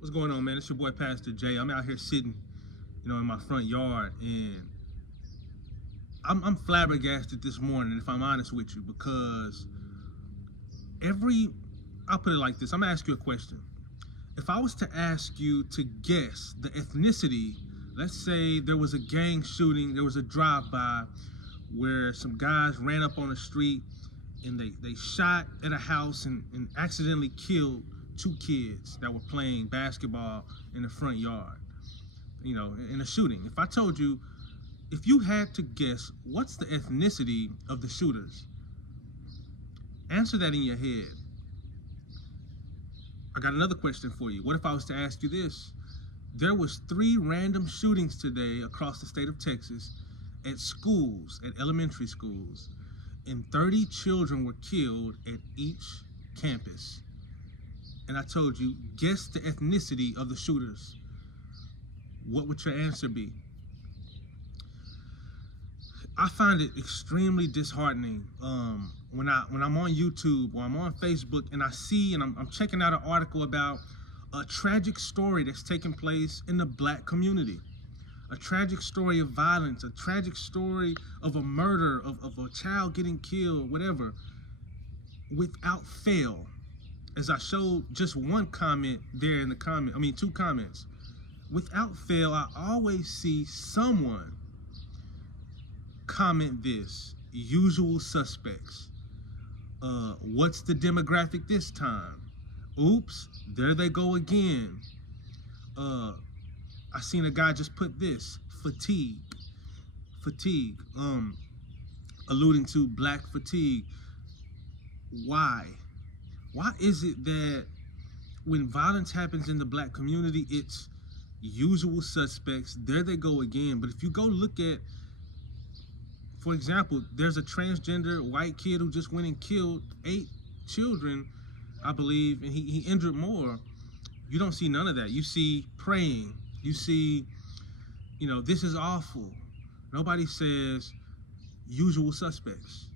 What's going on, man? It's your boy Pastor Jay. I'm out here sitting, in my front yard, and I'm flabbergasted this morning, if I'm honest with you, because I'll put it like this. I'm gonna ask you a question. If I was to ask you to guess the ethnicity, let's say there was a gang shooting, there was a drive-by where some guys ran up on the street and they shot at a house and accidentally killed two kids that were playing basketball in the front yard, in a shooting. If I told you, if you had to guess, what's the ethnicity of the shooters? Answer that in your head. I got another question for you. What if I was to ask you this? There was 3 random shootings today across the state of Texas at schools, at elementary schools, and 30 children were killed at each campus. And I told you, guess the ethnicity of the shooters. What would your answer be? I find it extremely disheartening when I'm on YouTube or I'm on Facebook and I see and I'm checking out an article about a tragic story that's taking place in the Black community. A tragic story of violence, a tragic story of a murder, of a child getting killed, whatever. Without fail, as I showed just one comment there in the comment, 2 comments. Without fail, I always see someone comment this: usual suspects. What's the demographic this time? Oops, there they go again. I seen a guy just put this: fatigue, alluding to Black fatigue. Why is it that when violence happens in the Black community, it's usual suspects, there they go again? But if you go look at, for example, there's a transgender white kid who just went and killed 8 children, I believe, and he injured more. You don't see none of that. You see praying. You see, this is awful. Nobody says usual suspects.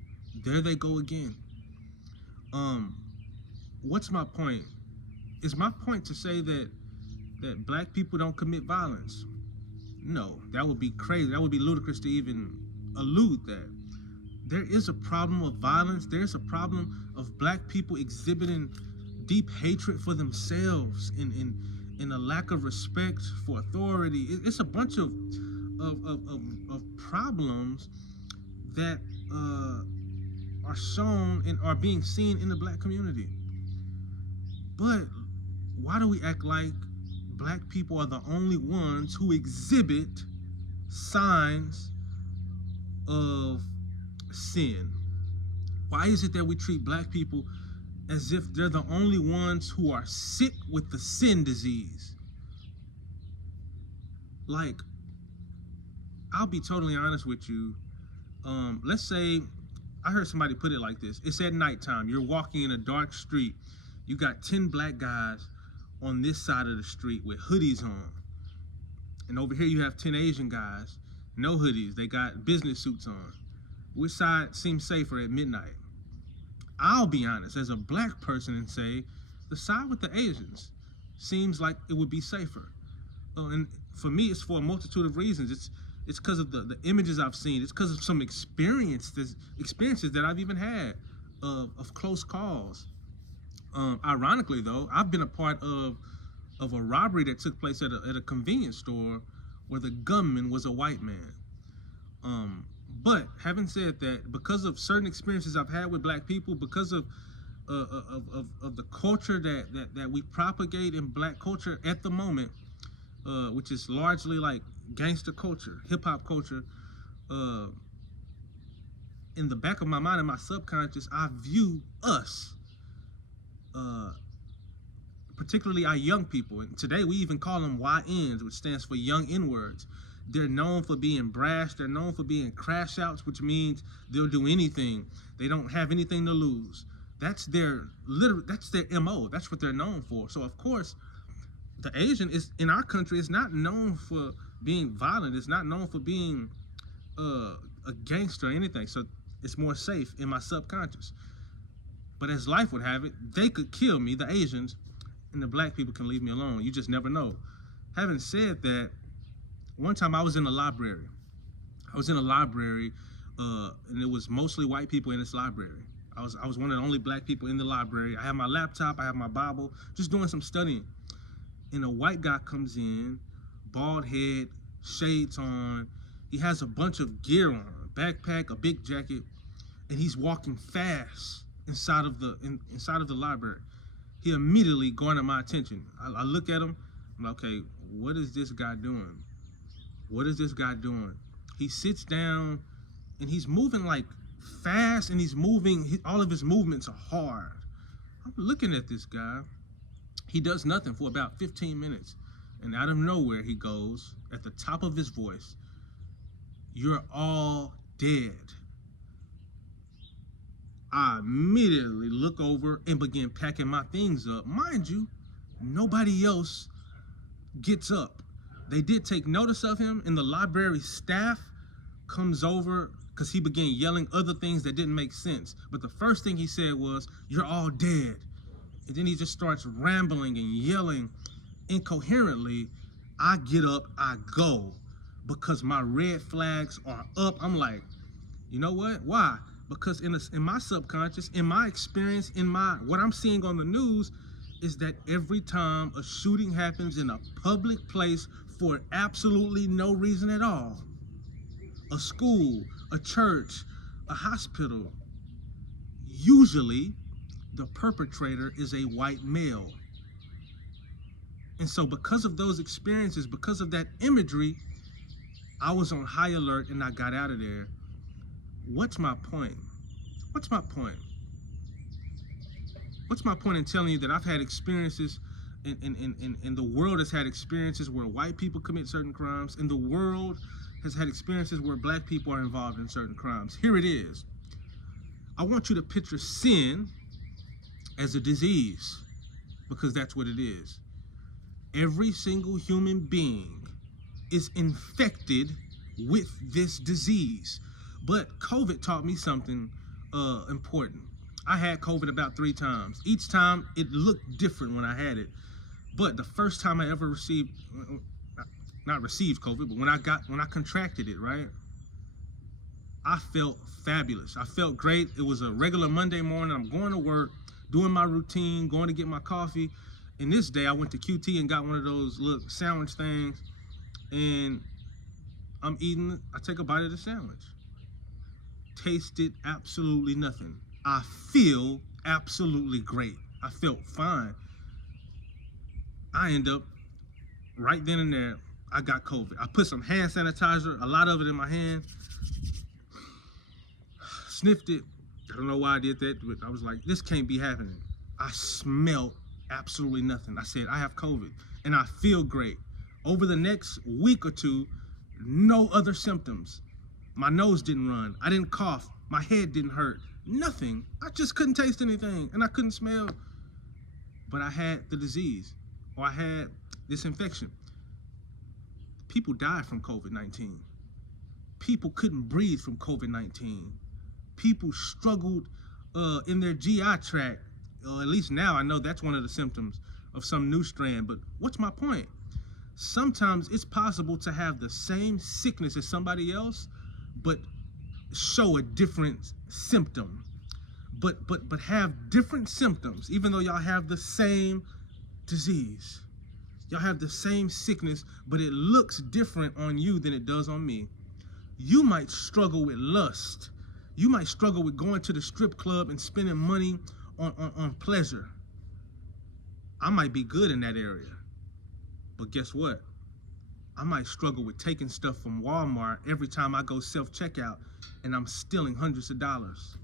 There they go again. What's my point? Is my point to say that Black people don't commit violence? No, that would be crazy. That would be ludicrous to even allude that. There is a problem of violence. There's a problem of Black people exhibiting deep hatred for themselves and a lack of respect for authority. It's a bunch of problems that are shown and are being seen in the Black community. But why do we act like Black people are the only ones who exhibit signs of sin? Why is it that we treat Black people as if they're the only ones who are sick with the sin disease? Like, I'll be totally honest with you. Let's say, I heard somebody put it like this: it's at nighttime, you're walking in a dark street, you got 10 Black guys on this side of the street with hoodies on, and over here you have 10 Asian guys, no hoodies, they got business suits on. Which side seems safer at midnight? I'll be honest, as a Black person, and say the side with the Asians seems like it would be safer. And for me, it's for a multitude of reasons. It's because of the images I've seen. It's because of some experiences that I've even had of close calls. Ironically, though, I've been a part of a robbery that took place at a convenience store where the gunman was a white man. But having said that, because of certain experiences I've had with Black people, because of the culture that we propagate in Black culture at the moment, which is largely like gangster culture, hip hop culture, in the back of my mind, in my subconscious, I view us, particularly our young people, and today we even call them YNs, which stands for young N-words. They're known for being brash. They're known for being crash outs, which means they'll do anything. They don't have anything to lose. That's their MO. That's what they're known for. So of course, the Asian is in our country is not known for being violent. It's not known for being a gangster or anything. So it's more safe in my subconscious. But as life would have it, they could kill me, the Asians, and the black people can leave me alone. You just never know. Having said that, one time I was in a library. And it was mostly white people in this library. I was one of the only black people in the library. I have my laptop, I have my Bible, just doing some studying. And a white guy comes in, bald head, shades on. He has a bunch of gear on, a backpack, a big jacket, and he's walking fast inside of the library. He immediately garnered my attention. I look at him, I'm like, okay, what is this guy doing? What is this guy doing? He sits down and he's moving like fast, and he's moving, all of his movements are hard. I'm looking at this guy. He does nothing for about 15 minutes. And out of nowhere, he goes, at the top of his voice, "You're all dead." I immediately look over and begin packing my things up. Mind you, nobody else gets up. They did take notice of him, and the library staff comes over because he began yelling other things that didn't make sense. But the first thing he said was, "You're all dead." And then he just starts rambling and yelling incoherently. I get up, I go, because my red flags are up. I'm like, you know what? Why? Because in my subconscious, in my experience, what I'm seeing on the news is that every time a shooting happens in a public place for absolutely no reason at all, a school, a church, a hospital, usually the perpetrator is a white male. And so because of those experiences, because of that imagery, I was on high alert and I got out of there. What's my point? What's my point? What's my point in telling you that I've had experiences and the world has had experiences where white people commit certain crimes, and the world has had experiences where black people are involved in certain crimes? Here it is. I want you to picture sin as a disease, because that's what it is. Every single human being is infected with this disease. But COVID taught me something important. I had COVID about 3 times. Each time it looked different when I had it. But the first time I ever not received COVID, but when I contracted it, right? I felt fabulous. I felt great. It was a regular Monday morning. I'm going to work, doing my routine, going to get my coffee. And this day I went to QT and got one of those little sandwich things, and I'm eating, I take a bite of the sandwich. Tasted absolutely nothing. I feel absolutely great. I felt fine. I end up, right then and there, I got COVID. I put some hand sanitizer, a lot of it in my hand, sniffed it. I don't know why I did that, but I was like, this can't be happening. I smelled absolutely nothing. I said, I have COVID, and I feel great. Over the next week or two, no other symptoms. My nose didn't run. I didn't cough. My head didn't hurt. Nothing. I just couldn't taste anything, and I couldn't smell. But I had the disease, or I had this infection. People died from COVID-19. People couldn't breathe from COVID-19. People struggled in their GI tract. At least now I know that's one of the symptoms of some new strand. But what's my point? Sometimes it's possible to have the same sickness as somebody else, but show a different symptom. But have different symptoms, even though y'all have the same disease. Y'all have the same sickness, but it looks different on you than it does on me. You might struggle with lust. You might struggle with going to the strip club and spending money on pleasure. I might be good in that area. But guess what? I might struggle with taking stuff from Walmart every time I go self-checkout and I'm stealing hundreds of dollars.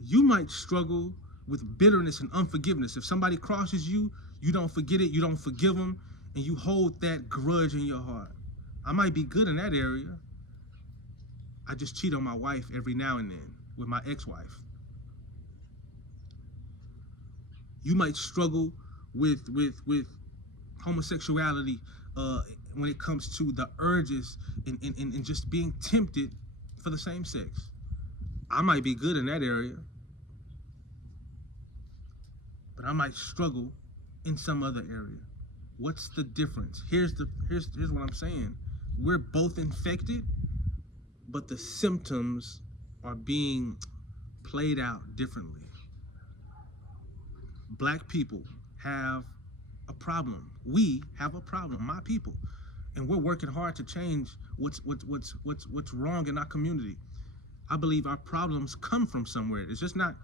You might struggle with bitterness and unforgiveness. If somebody crosses you, you don't forget it, you don't forgive them, and you hold that grudge in your heart. I might be good in that area. I just cheat on my wife every now and then with my ex-wife. You might struggle with homosexuality when it comes to the urges and just being tempted for the same sex. I might be good in that area. but I might struggle in some other area. What's the difference? Here's what I'm saying. We're both infected, but the symptoms are being played out differently. Black people have a problem. We have a problem, my people. And we're working hard to change what's wrong in our community. I believe our problems come from somewhere. It's just not,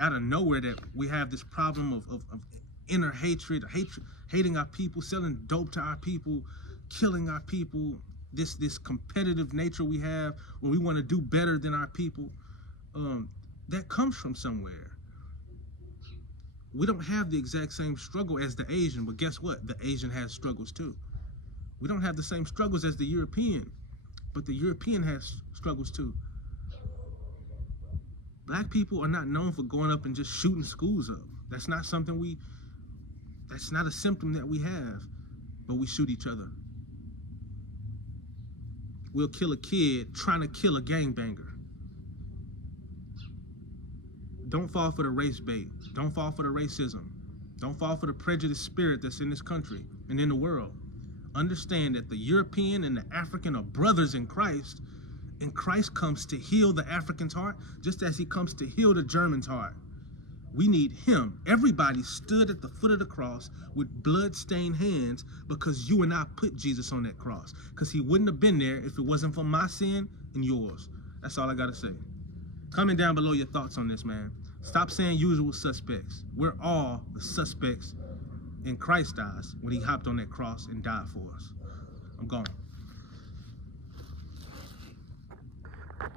out of nowhere that we have this problem of inner hatred, hating our people, selling dope to our people, killing our people, this competitive nature we have where we want to do better than our people. That comes from somewhere. We don't have the exact same struggle as the Asian, but guess what? The Asian has struggles too. We don't have the same struggles as the European, but the European has struggles too. Black people are not known for going up and just shooting schools up. That's not that's not a symptom that we have, but we shoot each other. We'll kill a kid trying to kill a gangbanger. Don't fall for the race bait. Don't fall for the racism. Don't fall for the prejudiced spirit that's in this country and in the world. Understand that the European and the African are brothers in Christ, and Christ comes to heal the African's heart just as he comes to heal the German's heart. We need him. Everybody stood at the foot of the cross with blood-stained hands because you and I put Jesus on that cross, because he wouldn't have been there if it wasn't for my sin and yours. That's all I got to say. Comment down below your thoughts on this, man. Stop saying usual suspects. We're all the suspects in Christ's eyes when he hopped on that cross and died for us. I'm gone.